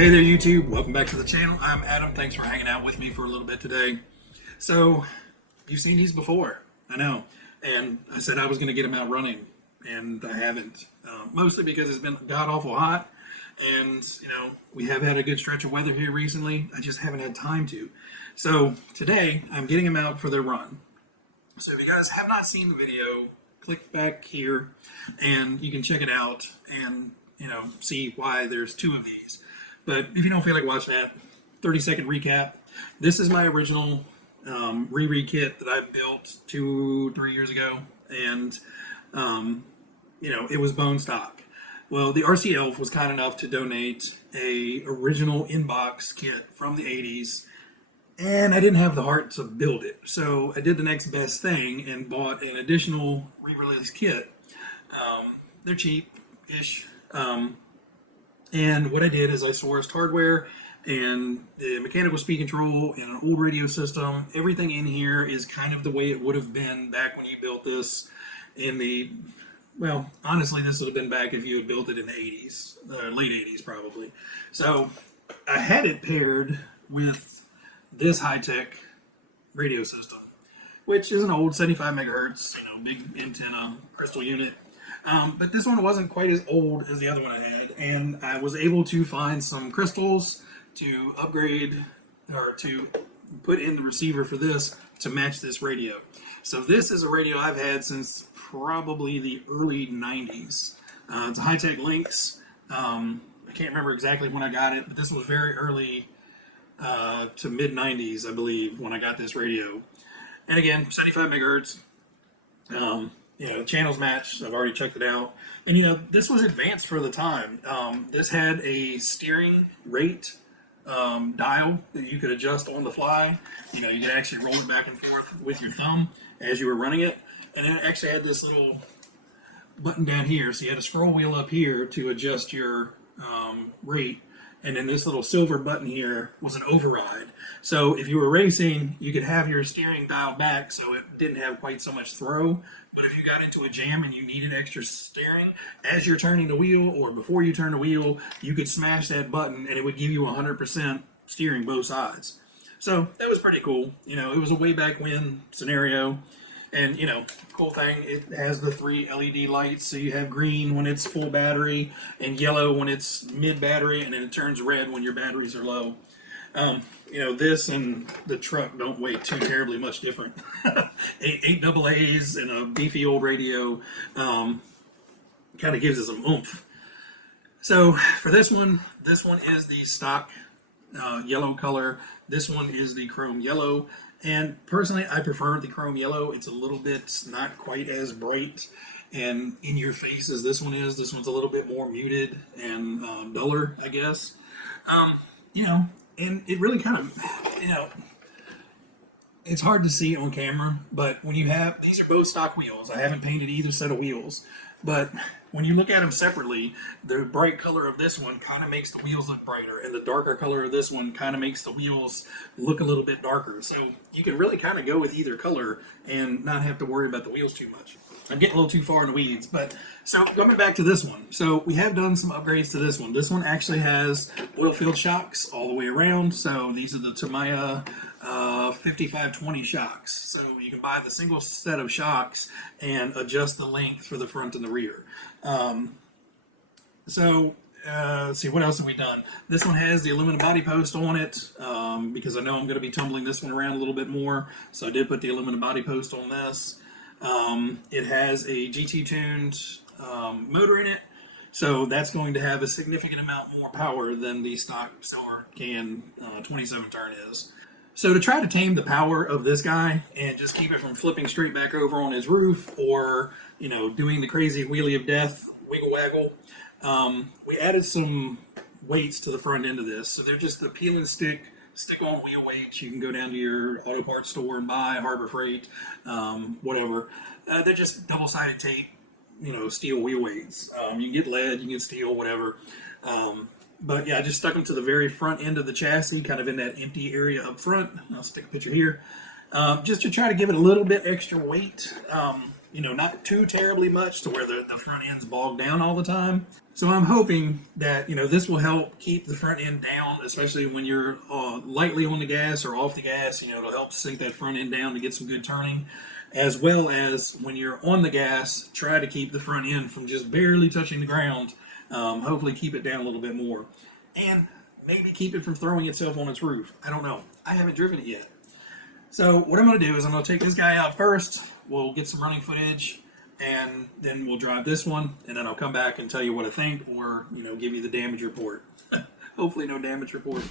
Hey there YouTube, welcome back to the channel. I'm Adam, thanks for hanging out with me for a little bit today. So, you've seen these before, I know, and I said I was going to get them out running, and I haven't. Mostly because it's been god-awful hot, and, we have had a good stretch of weather here recently. I just haven't had time to. So, today, I'm getting them out for their run. So if you guys have not seen the video, click back here, and you can check it out, and, see why there's two of these. But if you don't feel like watching that, 30-second recap. This is my original re kit that I built 2-3 years ago, and it was bone stock. Well, the RC Elf was kind enough to donate a original inbox kit from the 80s, and I didn't have the heart to build it. So I did the next best thing and bought an additional re-release kit. They're cheap-ish. And what I did is I sourced hardware and the mechanical speed control and an old radio system. Everything in here is kind of the way it would have been back when you built this in the, well, honestly, this would have been back if you had built it in the 80s, late 80s probably. So I had it paired with this high-tech radio system, which is an old 75 megahertz, big antenna crystal unit. But this one wasn't quite as old as the other one I had, and I was able to find some crystals to upgrade or to put in the receiver for this to match this radio. So this is a radio I've had since probably the early 90s. It's a high-tech Lynx. I can't remember exactly when I got it, but this was very early to mid-90s, I believe, when I got this radio. And again, 75 megahertz. Channels match. I've already checked it out. And, this was advanced for the time. This had a steering rate dial that you could adjust on the fly. You could actually roll it back and forth with your thumb as you were running it. And it actually had this little button down here. So you had a scroll wheel up here to adjust your rate. And then this little silver button here was an override. So if you were racing, you could have your steering dialed back so it didn't have quite so much throw. But if you got into a jam and you needed extra steering, as you're turning the wheel or before you turn the wheel, you could smash that button and it would give you 100% steering both sides. So that was pretty cool. It was a way back when scenario. And, cool thing, it has the 3 LED lights, so you have green when it's full battery, and yellow when it's mid-battery, and then it turns red when your batteries are low. This and the truck don't weigh too terribly much different. eight double A's and a beefy old radio kind of gives it some oomph. So, for this one is the stock yellow color. This one is the chrome yellow. And personally, I prefer the chrome yellow. It's a little bit not quite as bright and in your face as this one is. This one's a little bit more muted and duller, I guess. And it really kind of, it's hard to see on camera, but when you have, these are both stock wheels. I haven't painted either set of wheels, but when you look at them separately, the bright color of this one kind of makes the wheels look brighter, and the darker color of this one kind of makes the wheels look a little bit darker. So you can really kind of go with either color and not have to worry about the wheels too much. I'm getting a little too far in the weeds, but so going back to this one. So we have done some upgrades to this one. This one actually has oil-filled shocks all the way around. So these are the Tamiya 5520 shocks. So you can buy the single set of shocks and adjust the length for the front and the rear. Let's see, what else have we done? This one has the aluminum body post on it because I know I'm going to be tumbling this one around a little bit more. So I did put the aluminum body post on this. It has a GT-tuned motor in it, so that's going to have a significant amount more power than the stock Silver Can 27 turn is. So to try to tame the power of this guy and just keep it from flipping straight back over on his roof or, doing the crazy wheelie of death, wiggle waggle, we added some weights to the front end of this. So they're just the peel and stick-on wheel weights. You can go down to your auto parts store and buy, Harbor Freight, whatever. They're just double-sided tape, steel wheel weights. You can get lead, you can get steel, whatever. But yeah, I just stuck them to the very front end of the chassis, kind of in that empty area up front. I'll stick a picture here. Just to try to give it a little bit extra weight. not too terribly much to where the front end's bogged down all the time. So I'm hoping that, this will help keep the front end down, especially when you're lightly on the gas or off the gas. It'll help sink that front end down to get some good turning, as well as when you're on the gas, try to keep the front end from just barely touching the ground. Hopefully keep it down a little bit more. And maybe keep it from throwing itself on its roof. I don't know. I haven't driven it yet. So what I'm going to do is I'm going to take this guy out first. We'll get some running footage, and then we'll drive this one, and then I'll come back and tell you what I think, or give you the damage report. Hopefully no damage report.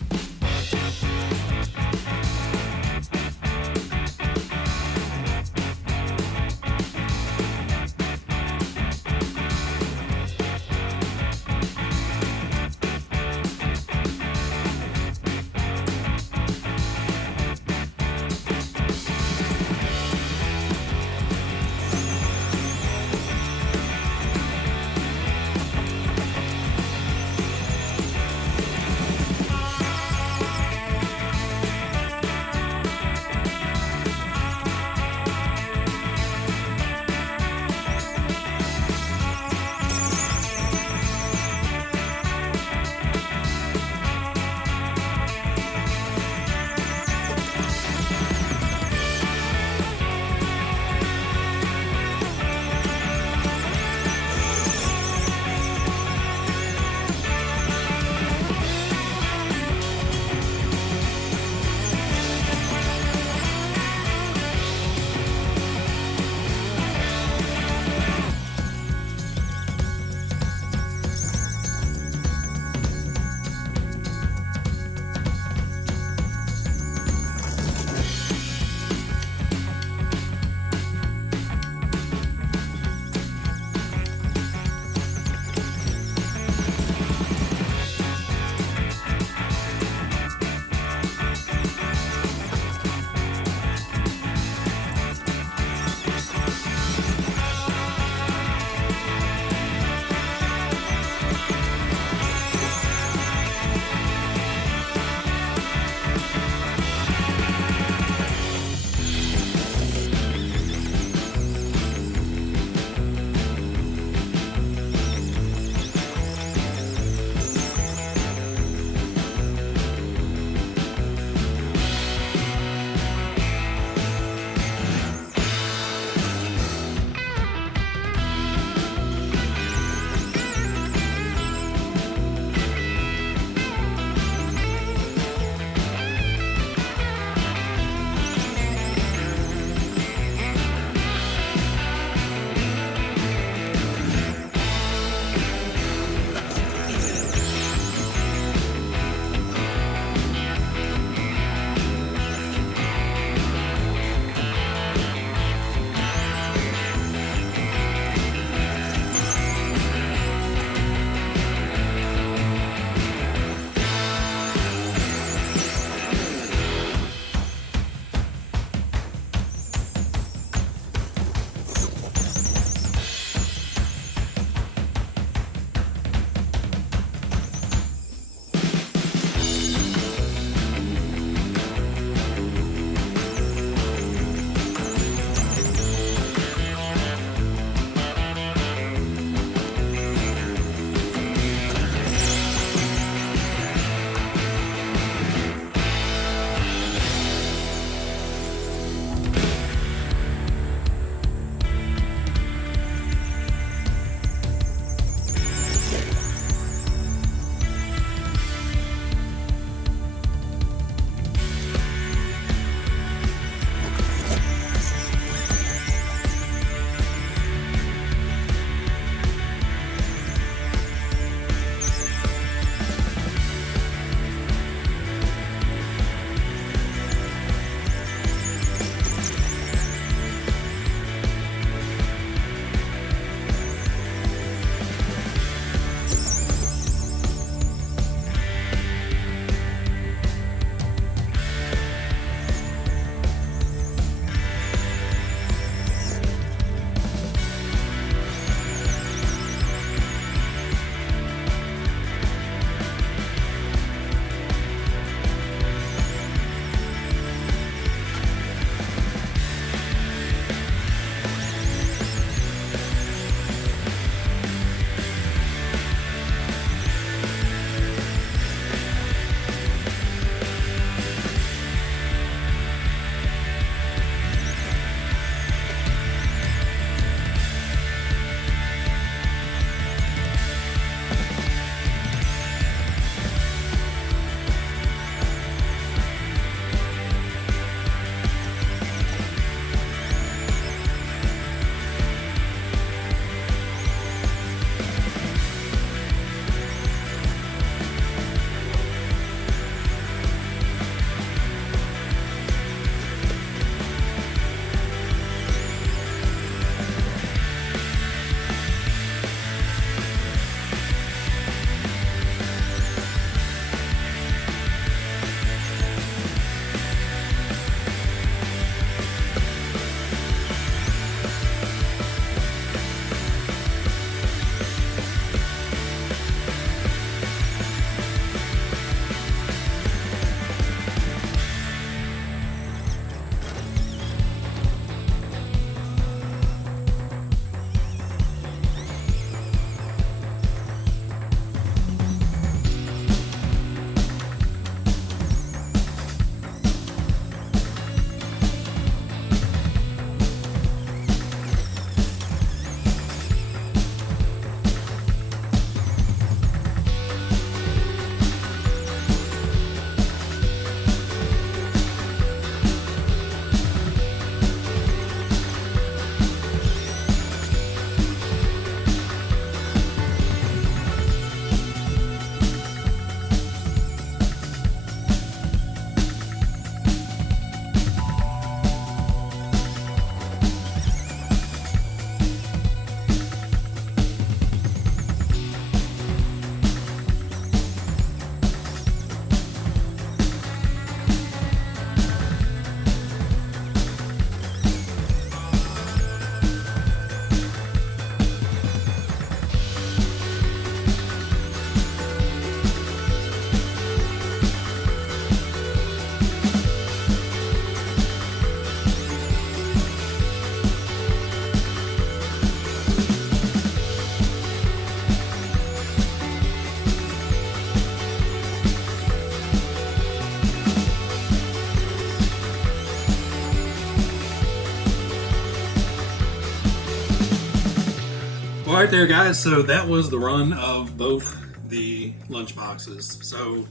All right there, guys. So that was the run of both the lunch boxes. So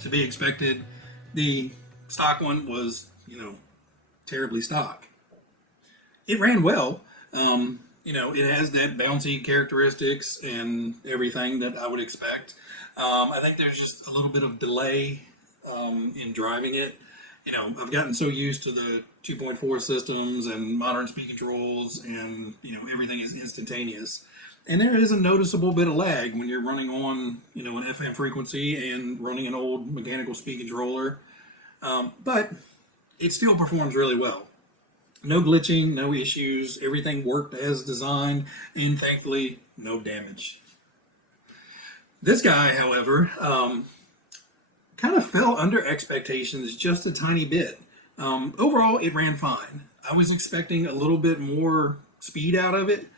to be expected, the stock one was, terribly stock. It ran well. It has that bouncy characteristics and everything that I would expect. I think there's just a little bit of delay in driving it. I've gotten so used to the 2.4 systems and modern speed controls, and everything is instantaneous. And there is a noticeable bit of lag when you're running on an FM frequency and running an old mechanical speed controller, but it still performs really well. No glitching, no issues. Everything worked as designed, and thankfully, no damage. This guy, however, kind of fell under expectations just a tiny bit. Overall, it ran fine. I was expecting a little bit more speed out of it.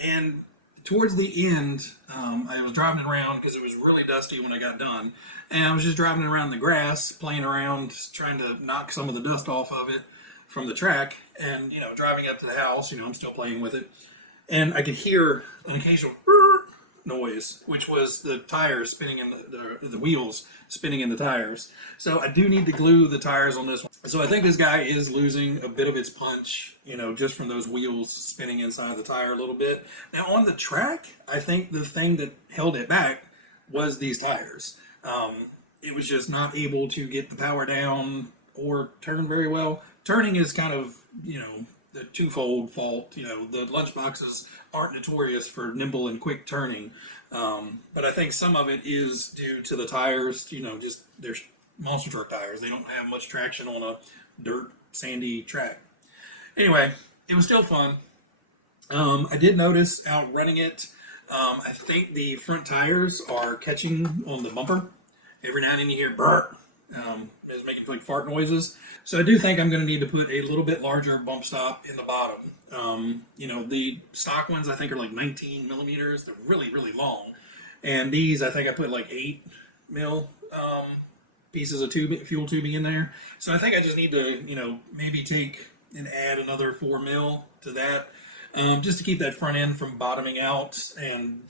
And towards the end, I was driving around because it was really dusty when I got done. And I was just driving around the grass, playing around, trying to knock some of the dust off of it from the track. And, driving up to the house, I'm still playing with it. And I could hear an occasional noise, which was the tires spinning in the wheels spinning in the tires. So I do need to glue the tires on this one. So I think this guy is losing a bit of its punch, just from those wheels spinning inside the tire a little bit. Now on the track, I think the thing that held it back was these tires. It was just not able to get the power down or turn very well. Turning is kind of, the twofold fault. The lunch boxes aren't notorious for nimble and quick turning, but I think some of it is due to the tires. Just they're monster truck tires. They don't have much traction on a dirt, sandy track. Anyway, it was still fun. I did notice out running it, I think the front tires are catching on the bumper. Every now and then you hear burp. It's making like fart noises. So I do think I'm going to need to put a little bit larger bump stop in the bottom. The stock ones I think are like 19 millimeters. They're really, really long. And these I think I put like 8 mil pieces of fuel tubing in there. So I think I just need to, maybe take and add another 4 mil to that. Just to keep that front end from bottoming out and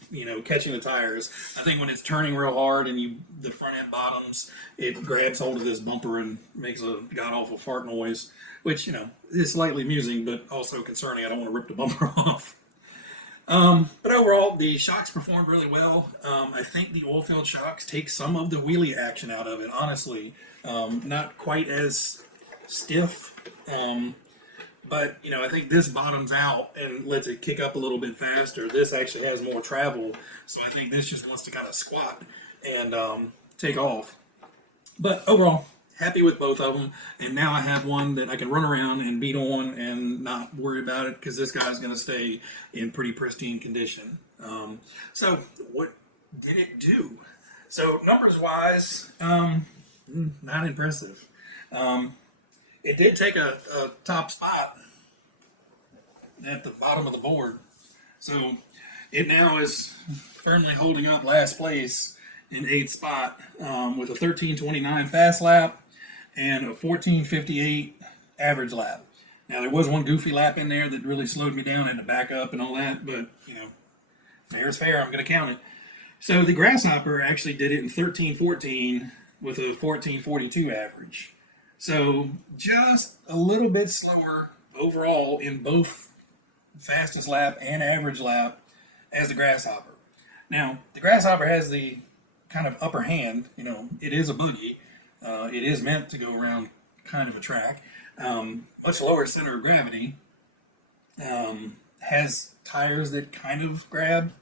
catching the tires. I think when it's turning real hard and the front end bottoms, it grabs hold of this bumper and makes a god awful fart noise, which is slightly amusing but also concerning. I don't want to rip the bumper off. But overall, the shocks performed really well. I think the oil-filled shocks take some of the wheelie action out of it. Honestly, not quite as stiff. But, I think this bottoms out and lets it kick up a little bit faster. This actually has more travel, so I think this just wants to kind of squat and take off. But overall, happy with both of them. And now I have one that I can run around and beat on and not worry about it because this guy's going to stay in pretty pristine condition. So what did it do? So numbers-wise, not impressive. It did take a top spot at the bottom of the board. So it now is firmly holding up last place in 8th spot with a 13:29 fast lap and a 14:58 average lap. Now there was one goofy lap in there that really slowed me down in the backup and all that, but fair is fair, I'm going to count it. So the Grasshopper actually did it in 13:14 with a 14:42 average. So just a little bit slower overall in both fastest lap and average lap as the Grasshopper. Now, the Grasshopper has the kind of upper hand. It is a buggy. It is meant to go around kind of a track. Much lower center of gravity. Has tires that kind of grab.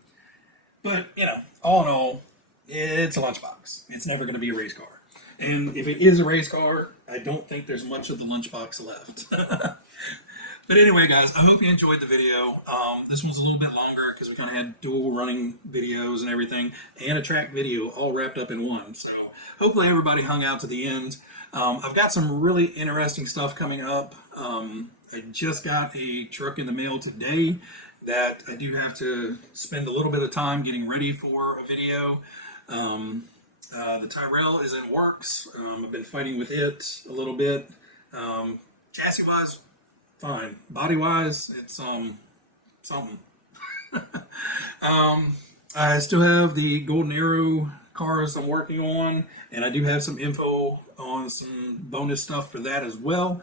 But, all in all, it's a lunchbox. It's never going to be a race car. And if it is a race car, I don't think there's much of the lunchbox left. But anyway, guys, I hope you enjoyed the video. This one's a little bit longer because we kind of had dual running videos and everything, and a track video all wrapped up in one. So hopefully everybody hung out to the end. I've got some really interesting stuff coming up. I just got a truck in the mail today that I do have to spend a little bit of time getting ready for a video. The Tyrell is in works. I've been fighting with it a little bit. Chassis-wise, fine. Body-wise, it's something. I still have the Golden Arrow cars I'm working on, and I do have some info on some bonus stuff for that as well.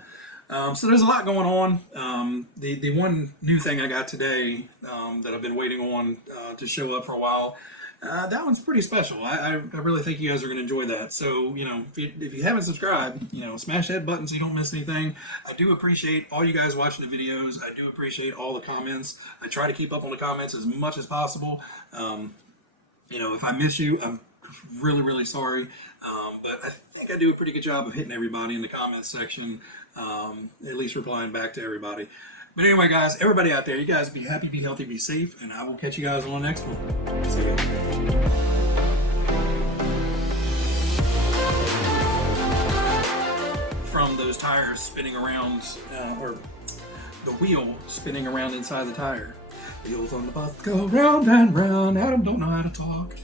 So there's a lot going on. The one new thing I got today that I've been waiting on to show up for a while, that one's pretty special. I really think you guys are going to enjoy that. So, if you haven't subscribed, smash that button so you don't miss anything. I do appreciate all you guys watching the videos. I do appreciate all the comments. I try to keep up on the comments as much as possible. If I miss you, I'm really, really sorry. But I think I do a pretty good job of hitting everybody in the comments section, at least replying back to everybody. But anyway, guys, everybody out there, you guys be happy, be healthy, be safe, and I will catch you guys on the next one. See ya. From those tires spinning around, or the wheel spinning around inside the tire. Wheels on the bus go round and round. Addam don't know how to talk.